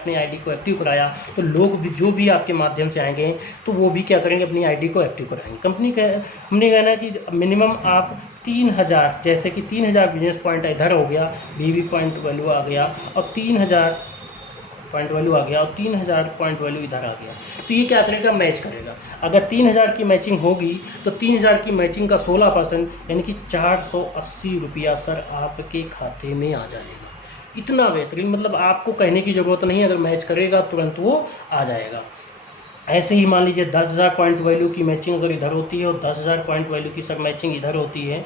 अपनी आईडी को एक्टिव कराया, तो लोग भी जो भी आपके माध्यम से आएंगे तो वो भी क्या करेंगे, अपनी आईडी को एक्टिव कराएंगे। कंपनी का हमने कहना है कि मिनिमम आप 3000, जैसे कि 3000 बिजनेस पॉइंट इधर हो गया, बीवी पॉइंट वैल्यू आ गया, और 3000 पॉइंट वैल्यू आ गया, और 3000 पॉइंट वैल्यू इधर आ गया, तो ये क्या करेगा, मैच करेगा। अगर 3000 की मैचिंग होगी तो 3000 की मैचिंग का 16% यानी कि 480 रुपया सर आपके खाते में आ जाएगा। इतना बेहतरीन, मतलब आपको कहने की ज़रूरत नहीं, अगर मैच करेगा तुरंत वो आ जाएगा। ऐसे ही मान लीजिए 10,000 पॉइंट वैल्यू की मैचिंग अगर इधर होती है और 10,000 पॉइंट वैल्यू की सर मैचिंग इधर होती है,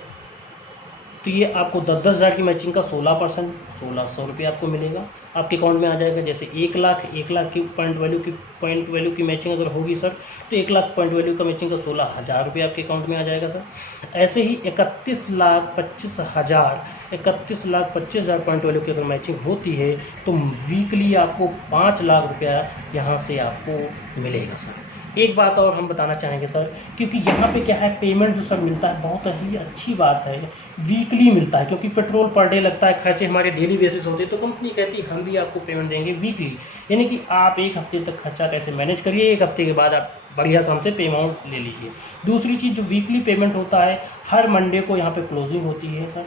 तो ये आपको 10,000 की मैचिंग का 16%, 1600 रुपये आपको मिलेगा, आपके अकाउंट में आ जाएगा। जैसे 1 लाख की पॉइंट वैल्यू की मैचिंग अगर होगी सर, तो 1 लाख पॉइंट वैल्यू का मैचिंग का 16,000 रुपये आपके अकाउंट में आ जाएगा सर। ऐसे ही 31,25,000 पॉइंट वैल्यू की अगर मैचिंग होती है तो वीकली आपको 5 लाख रुपया यहाँ से आपको मिलेगा सर। एक बात और हम बताना चाहेंगे सर, क्योंकि यहाँ पे क्या है, पेमेंट जो सर मिलता है बहुत ही अच्छी बात है, वीकली मिलता है, क्योंकि पेट्रोल पर डे लगता है, खर्चे हमारे डेली बेसिस होते हैं, तो कंपनी कहती है हम भी आपको पेमेंट देंगे वीकली, यानी कि आप 1 हफ्ते तक खर्चा कैसे मैनेज करिए, 1 हफ्ते के बाद आप बढ़िया से हमसे पेमेंट ले लीजिए। दूसरी चीज़, जो वीकली पेमेंट होता है, हर मंडे को यहाँ पर क्लोजिंग होती है सर,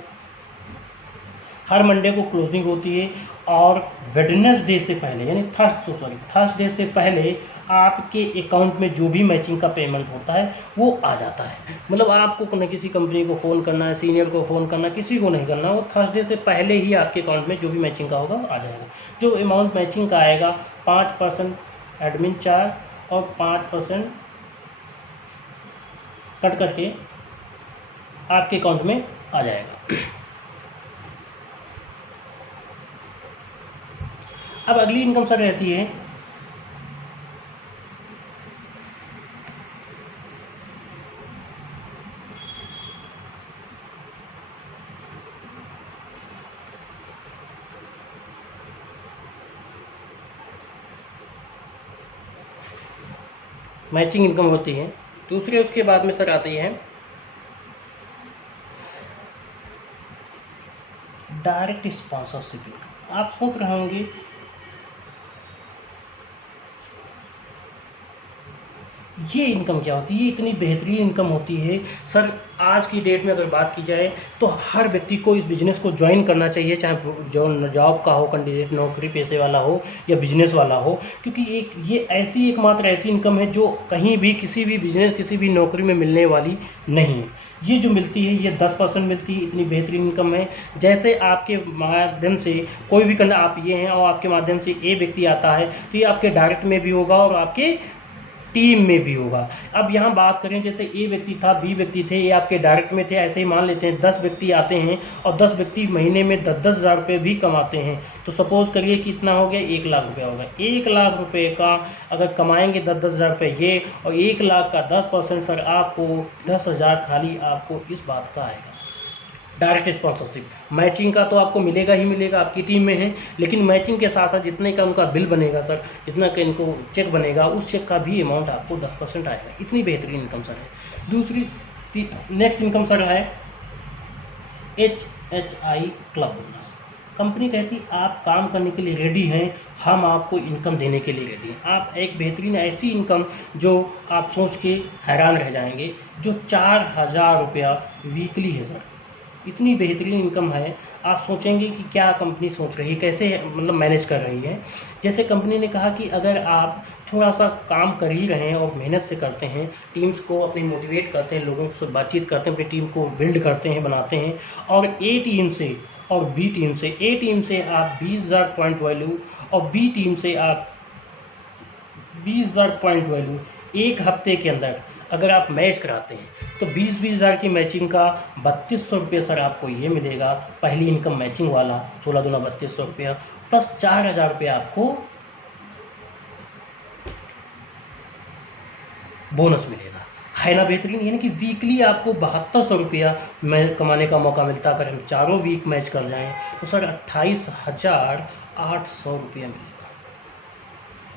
हर मंडे को क्लोजिंग होती है, और वेडनेसडे से पहले यानी थर्सडे से पहले आपके अकाउंट में जो भी मैचिंग का पेमेंट होता है वो आ जाता है। मतलब आपको न किसी कंपनी को फ़ोन करना है, सीनियर को फ़ोन करना, किसी को नहीं करना, वो थर्सडे से पहले ही आपके अकाउंट में जो भी मैचिंग का होगा वो आ जाएगा। जो अमाउंट मैचिंग का आएगा, 5% एडमिन चार्ज और 5% कट करके आपके अकाउंट में आ जाएगा। अब अगली इनकम सर रहती है मैचिंग इनकम होती है। दूसरी उसके बाद में सर आती है डायरेक्ट स्पॉन्सरशिप। आप सोच रहे होंगे ये इनकम क्या होती है, ये इतनी बेहतरीन इनकम होती है सर। आज की डेट में अगर बात की जाए तो हर व्यक्ति को इस बिज़नेस को ज्वाइन करना चाहिए, चाहे जो जॉब का हो कैंडिडेट, नौकरी पेशे वाला हो या बिजनेस वाला हो, क्योंकि ये एकमात्र ऐसी इनकम है जो कहीं भी किसी भी बिजनेस, किसी भी नौकरी में मिलने वाली नहीं है। ये जो मिलती है ये 10% मिलती है, इतनी बेहतरीन इनकम है। जैसे आपके माध्यम से कोई भी करना, आप ये हैं और आपके माध्यम से ए व्यक्ति आता है तो ये आपके डायरेक्ट में भी होगा और आपके टीम में भी होगा। अब यहाँ बात करें, जैसे ए व्यक्ति था, बी व्यक्ति थे, ये आपके डायरेक्ट में थे, ऐसे ही मान लेते हैं 10 व्यक्ति आते हैं और 10 व्यक्ति महीने में 10-10 हज़ार रुपये भी कमाते हैं, तो सपोज़ करिए कितना हो गया, 1 लाख रुपया हो गया। 1 लाख रुपये का अगर कमाएंगे 10-10 हज़ार रुपये ये, और 1 लाख का 10% सर आपको 10,000 खाली आपको इस बात का आएगा। डायरेक्ट स्पॉन्सरशिप मैचिंग का तो आपको मिलेगा ही मिलेगा, आपकी टीम में है, लेकिन मैचिंग के साथ साथ जितने का उनका बिल बनेगा सर, जितना का इनको चेक बनेगा, उस चेक का भी अमाउंट आपको 10% आएगा। इतनी बेहतरीन इनकम सर है। दूसरी नेक्स्ट इनकम सर है HHI क्लब बोनस। कंपनी कहती आप काम करने के लिए रेडी हैं, हम आपको इनकम देने के लिए रेडी हैं। आप एक बेहतरीन ऐसी इनकम जो आप सोच के हैरान रह जाएंगे, जो 4,000 रुपया वीकली है सर। इतनी बेहतरीन इनकम है, आप सोचेंगे कि क्या कंपनी सोच रही है, कैसे मतलब मैनेज कर रही है। जैसे कंपनी ने कहा कि अगर आप थोड़ा सा काम कर ही रहे हैं और मेहनत से करते हैं, टीम्स को अपनी मोटिवेट करते हैं, लोगों से बातचीत करते हैं, अपनी टीम को बिल्ड करते हैं, बनाते हैं, और ए टीम से और बी टीम से, ए टीम से आप 20,000 पॉइंट वैल्यू और बी टीम से आप 20,000 पॉइंट वैल्यू 1 हफ्ते के अंदर अगर आप मैच कराते हैं तो 20-20 हज़ार की मैचिंग का 3200 रुपये सर आपको ये मिलेगा, पहली इनकम मैचिंग वाला 16 दूना 3200 रुपया, प्लस 4,000 रुपये आपको बोनस मिलेगा। है ना बेहतरीन, यानी कि वीकली आपको 7200 रुपया कमाने का मौका मिलता है। अगर हम चारों वीक मैच कर जाएँ तो सर 28,800 रुपया मिलेगा।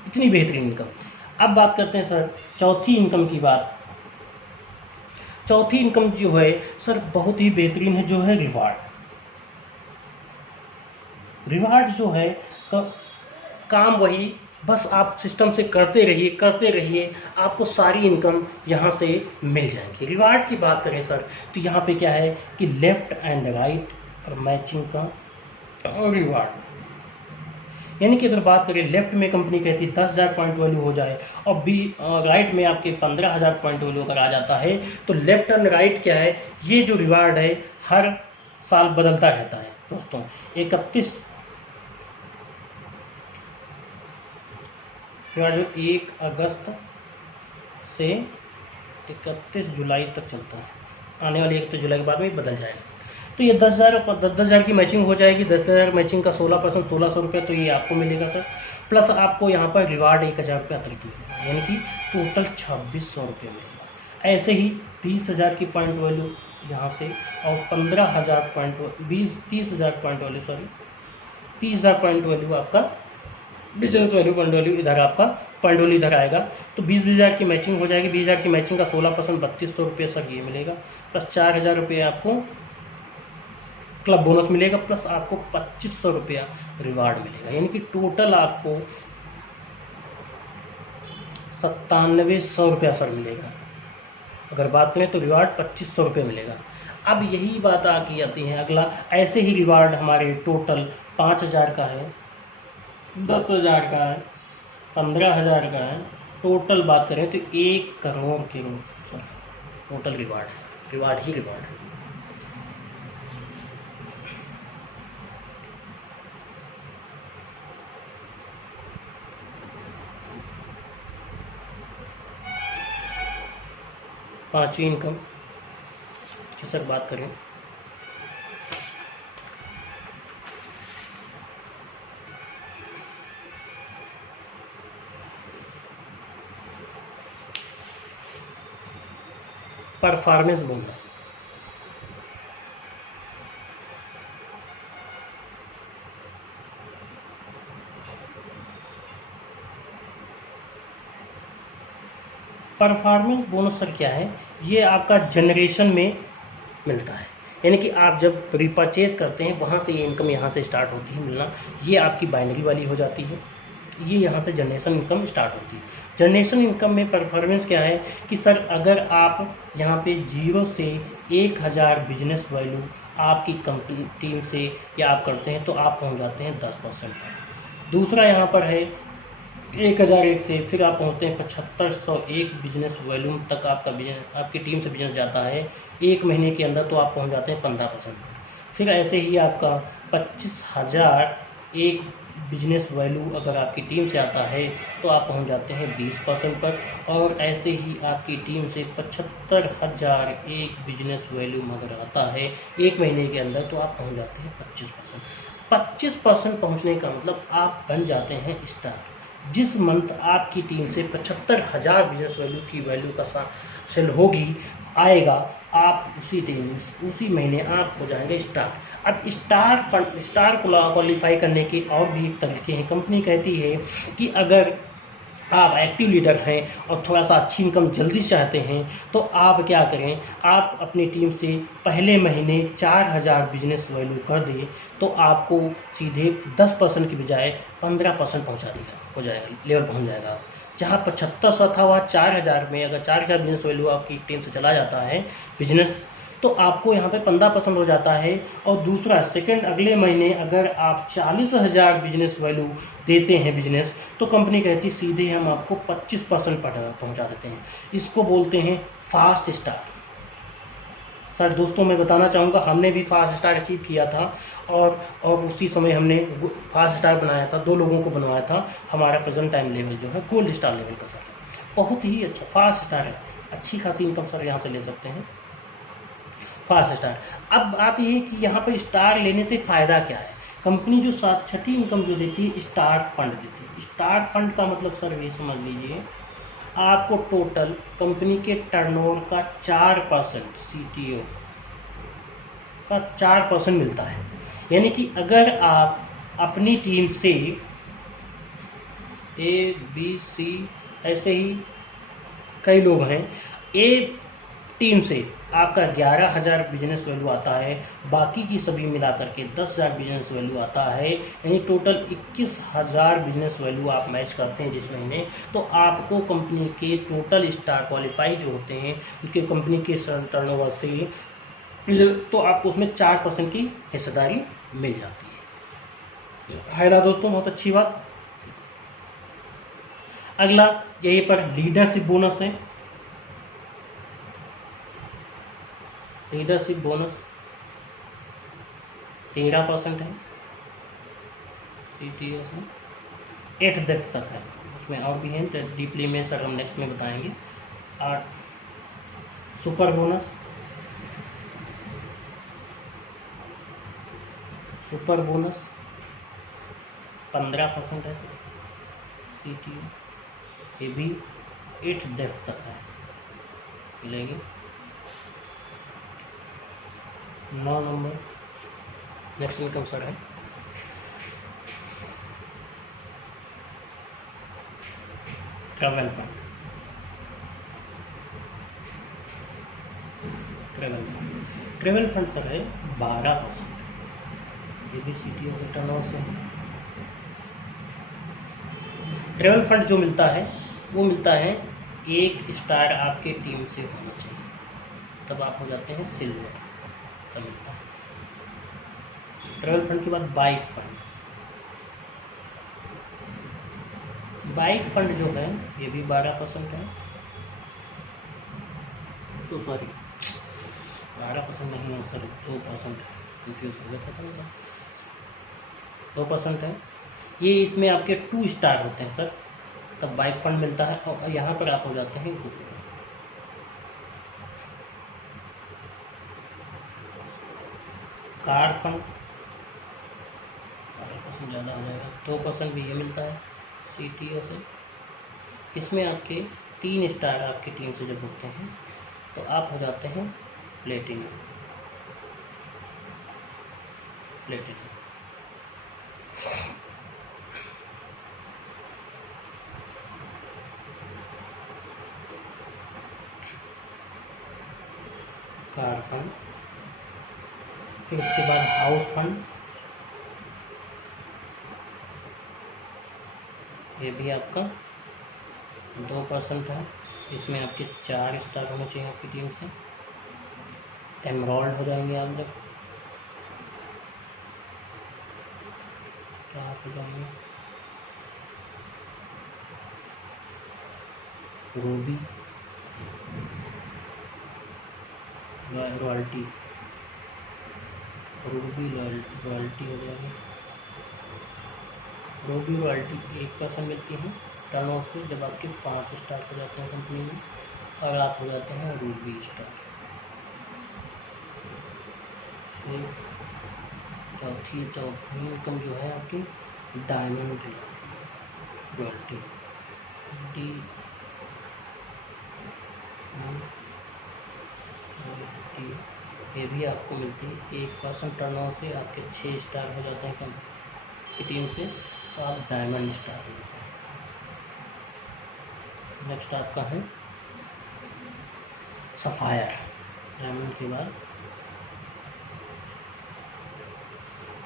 इतनी बेहतरीन इनकम। अब बात करते हैं सर चौथी इनकम की बात। चौथी इनकम जो है सर बहुत ही बेहतरीन है, जो है रिवार्ड। रिवार्ड जो है तो काम वही, बस आप सिस्टम से करते रहिए, आपको सारी इनकम यहाँ से मिल जाएगी। रिवार्ड की बात करें सर, तो यहाँ पे क्या है कि लेफ़्ट एंड राइट और मैचिंग का रिवार्ड, यानी कि अगर बात करें लेफ्ट में कंपनी कहती है 10,000 पॉइंट वैल्यू हो जाए और राइट में आपके 15,000 पॉइंट वैल्यू अगर आ जाता है, तो लेफ्ट एंड राइट क्या है, ये जो रिवार्ड है हर साल बदलता रहता है दोस्तों। 1 अगस्त से 31 जुलाई तक चलता है, आने वाली 31 जुलाई के बाद में बदल जाएगा। तो ये 10,000 की मैचिंग हो जाएगी, 10,000 मैचिंग का 16% 1,600 रुपये तो ये आपको मिलेगा सर। प्लस आपको यहाँ पर रिवार्ड 1,000 रुपये अतिरिक्त मिलेगा, यानी कि टोटल 2,600 रुपये मिलेगा। ऐसे ही 20,000 की पॉइंट वैल्यू यहाँ से और 15,000 point 30,000 point value 30,000 point value आपका बिजनेस वैल्यू पॉइंट वैल्यू इधर आपका पॉइंट वैल्यू इधर आएगा। तो 20,000 की मैचिंग हो जाएगी, 20,000 की मैचिंग का 16% 3,200 रुपये सर ये मिलेगा, प्लस 4,000 रुपये आपको क्लब बोनस मिलेगा, प्लस आपको 2,500 रुपया रिवार्ड मिलेगा, यानी कि टोटल आपको 9,700 रुपया सर मिलेगा। अगर बात करें तो रिवार्ड 2,500 रुपये मिलेगा। अब यही बात आती है अगला, ऐसे ही रिवार्ड हमारे टोटल 5,000 का है, 10,000 का है, 15,000 का है, टोटल बात करें तो 1 करोड़ के टोटल रिवार्ड है, रिवार्ड ही रिवार्ड है। पांचवी इनकम की सर बात करें, performance bonus. Performance bonus sir क्या है, ये आपका जनरेशन में मिलता है, यानी कि आप जब रिपर्चेज करते हैं वहाँ से ये इनकम यहाँ से स्टार्ट होती है मिलना, ये आपकी बाइनरी वाली हो जाती है, ये यहाँ से जनरेशन इनकम स्टार्ट होती है। जनरेशन इनकम में परफॉर्मेंस क्या है कि सर अगर आप यहाँ पे 0 से 1,000 बिजनेस वैल्यू आपकी कंपनी टीम से या आप करते हैं तो आप पहुँच जाते हैं 10%। दूसरा यहाँ पर है 1,001 से फिर आप पहुँचते हैं 7,501 बिजनेस वॉल्यूम तक आपका बिजनेस आपकी टीम से बिजनेस जाता है 1 महीने के अंदर, तो आप पहुँच जाते हैं 15%। फिर ऐसे ही आपका 25,001 बिजनेस वैल्यू अगर आपकी टीम से आता है तो आप पहुंच जाते हैं 20% पर, और ऐसे ही आपकी टीम से 75,001 बिजनेस वैल्यू अगर आता है 1 महीने के अंदर तो आप पहुंच जाते हैं 25%। 25% पहुंचने का मतलब आप बन जाते हैं स्टार। जिस मंथ आपकी टीम से 75,000 बिजनेस वैल्यू की वैल्यू का सेल होगी आएगा, आप उसी महीने आप हो जाएंगे स्टार। अब स्टार क्वालिफाई करने के और भी एक तरीके हैं। कंपनी कहती है कि अगर आप एक्टिव लीडर हैं और थोड़ा सा अच्छी इनकम जल्दी चाहते हैं तो आप क्या करें, आप अपनी टीम से पहले महीने 4,000 बिजनेस वैल्यू कर दें तो आपको सीधे 10% की बजाय 15% पहुँचा देगा, हो जाएगा, लेवल पहुँच जाएगा। जहाँ 7500 था वहाँ 4,000 में अगर 4,000 बिजनेस वैल्यू आपकी टीम से चला जाता है बिजनेस, तो आपको यहाँ पे 15% हो जाता है। और दूसरा सेकंड अगले महीने अगर आप 40,000 बिजनेस वैल्यू देते हैं बिजनेस, तो कंपनी कहती सीधे हम आपको 25% पहुँचा देते हैं। इसको बोलते हैं फास्ट स्टार। सर दोस्तों मैं बताना चाहूँगा हमने भी फास्ट स्टार अचीव किया था और उसी समय हमने फास्ट स्टार बनाया था, 2 लोगों को बनवाया था। हमारा प्रेजेंट टाइम लेवल जो है गोल्ड स्टार लेवल का सर, बहुत ही अच्छा फास्ट स्टार है, अच्छी खासी इनकम सर यहाँ से ले सकते हैं फास्ट स्टार। अब बात ये है कि यहाँ पर स्टार लेने से फ़ायदा क्या है। कंपनी जो 6ठी इनकम जो देती है स्टार फंड देती है। स्टार फंड का मतलब सर ये समझ लीजिए, आपको टोटल कंपनी के टर्नओवर का 4% CTO का 4% मिलता है। यानी कि अगर आप अपनी टीम से A B C ऐसे ही कई लोग हैं, टीम से आपका 11,000 बिजनेस वैल्यू आता है, बाकी की सभी मिलाकर के 10,000 बिजनेस वैल्यू आता है, यानी टोटल 21,000 बिजनेस वैल्यू आप मैच करते हैं जिस महीने, तो आपको कंपनी के टोटल स्टार क्वालिफाई जो होते हैं उनके कंपनी के टर्नओवर से, तो आपको उसमें 4% की हिस्सेदारी मिल जाती है ना दोस्तों, बहुत अच्छी बात। अगला यहीं पर लीडरशिप बोनस है। लीडरशिप बोनस 13% है, CTS में 8 डेप्थ तक है, उसमें और भी है तो डीपली में सर हम नेक्स्ट में बताएंगे। 8 सुपर बोनस, सुपर बोनस 15% है CTS, ये भी 8 डेप्थ तक है, मिलेगी। 9 नंबर नेक्स्ट इनकम सर है travel fund. Travel fund sir है 12%, ये भी CTS टर्नओवर से है। ट्रैवल फंड जो मिलता है वो मिलता है 1 स्टार आपके टीम से होना चाहिए, तब आप हो जाते हैं सिल्वर, तब मिलता है ट्रैवल फंड। के बाद बाइक फंड, बाइक फंड जो है ये भी 12% है, तो सॉरी 12% नहीं है सर, 2%, कंफ्यूज हो गया था, 2% है ये। इसमें आपके 2 स्टार होते हैं सर, तब बाइक फंड मिलता है, और यहाँ पर आप हो जाते हैं ग्रुप। कार फंड 12% ज़्यादा हो जाएगा, 2% भी ये मिलता है CTS से। इसमें आपके 3 स्टार आपकी टीम से जब होते हैं तो आप हो जाते हैं प्लेटिनम। कार फंड, फिर उसके बाद हाउस फंड, ये भी आपका 2% है, इसमें आपके 4 स्टार होने चाहिए आपकी टीम से, एमरॉल्ड हो जाएंगे आप जब, क्या हो जाएंगे, रूबी, रॉयल्टी, रूबी रॉयल्टी हो जाएगी। रूबी रॉयल्टी 1% मिलती है टर्नओवर से जब आपके 5 स्टार हो जाते हैं कंपनी में, और आप हो जाते हैं रूबी स्टार। फिर चौथी इनकम जो है आपकी डायमंड रॉयल्टी, ये भी आपको मिलती है 1% टर्नओवर से, आपके 6 स्टार हो जाते हैं कंपनी की टीम से, तो आप डायमंड स्टार हो जाते हैं। नेक्स्ट आपका है सफायर, डायमंड के बाद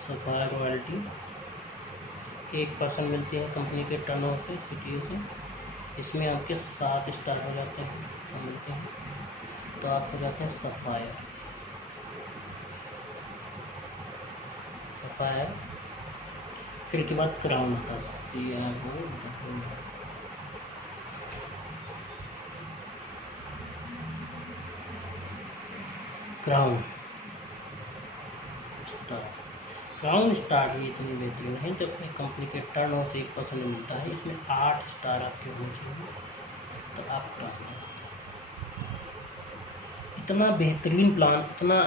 सफायर रॉयल्टी 1% मिलती है कंपनी के टर्नओवर से CTS से, इसमें आपके 7 स्टार हो जाते हैं तो मिलते हैं, तो आप हो जाते हैं सफायर। फिर के बाद क्राउन प्लस, क्राउन स्टार ही इतनी बेहतरीन है जब एक कंपनी के टर्नओवर से 1% मिलता है, इसमें 8 स्टार आपके होने चाहिए, तो आप क्राउन, इतना बेहतरीन प्लान, इतना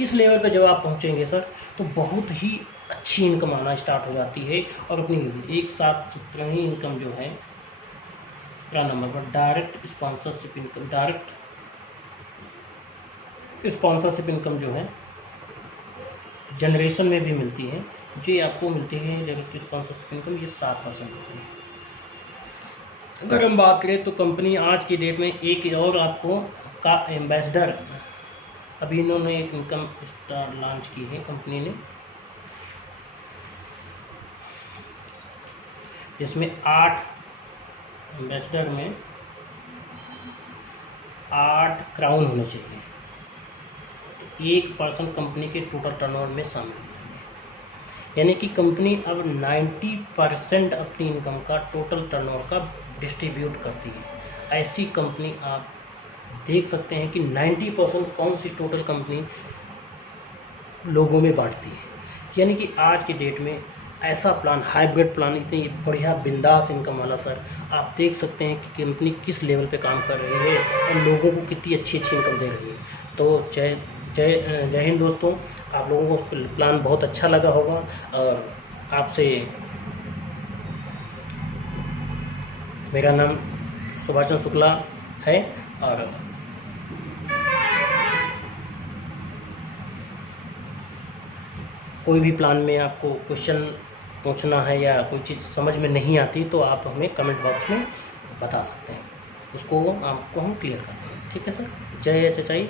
इस लेवल पे जब आप पहुंचेंगे सर तो बहुत ही अच्छी इनकम आना स्टार्ट हो जाती है, और अपनी एक साथ 17 इनकम जो है क्या नंबर पर डायरेक्ट स्पॉन्सरशिप इनकम जो है जनरेशन में भी मिलती है, जो आपको मिलती है डायरेक्ट स्पॉन्सरशिप इनकम, ये 7% होती है। अगर हम बात करें तो कंपनी आज की डेट में एक और आपको का एम्बेसडर अभी इन्होंने एक इनकम स्टार लॉन्च की है कंपनी ने, जिसमें 8 एम्बेसडर में 8 क्राउन होने चाहिए। 1% कंपनी के टोटल टर्नओवर में शामिल है, यानी कि कंपनी अब 90% अपनी इनकम का टोटल टर्नओवर का डिस्ट्रीब्यूट करती है। ऐसी कंपनी आप देख सकते हैं कि 90% कौन सी टोटल कंपनी लोगों में बांटती है। यानी कि आज की डेट में ऐसा प्लान, हाइब्रिड प्लान, इतनी बढ़िया बिंदास इनकम वाला सर, आप देख सकते हैं कि कंपनी किस लेवल पे काम कर रही है और लोगों को कितनी अच्छी इनकम दे रही है। तो जय हिंद दोस्तों, आप लोगों को प्लान बहुत अच्छा लगा होगा और आपसे मेरा नाम सुभाषचंद्र शुक्ला है और कोई भी प्लान में आपको क्वेश्चन पूछना है या कोई चीज़ समझ में नहीं आती तो आप हमें कमेंट बॉक्स में बता सकते हैं, उसको आपको हम क्लियर कर देंगे। ठीक है सर, जय जय।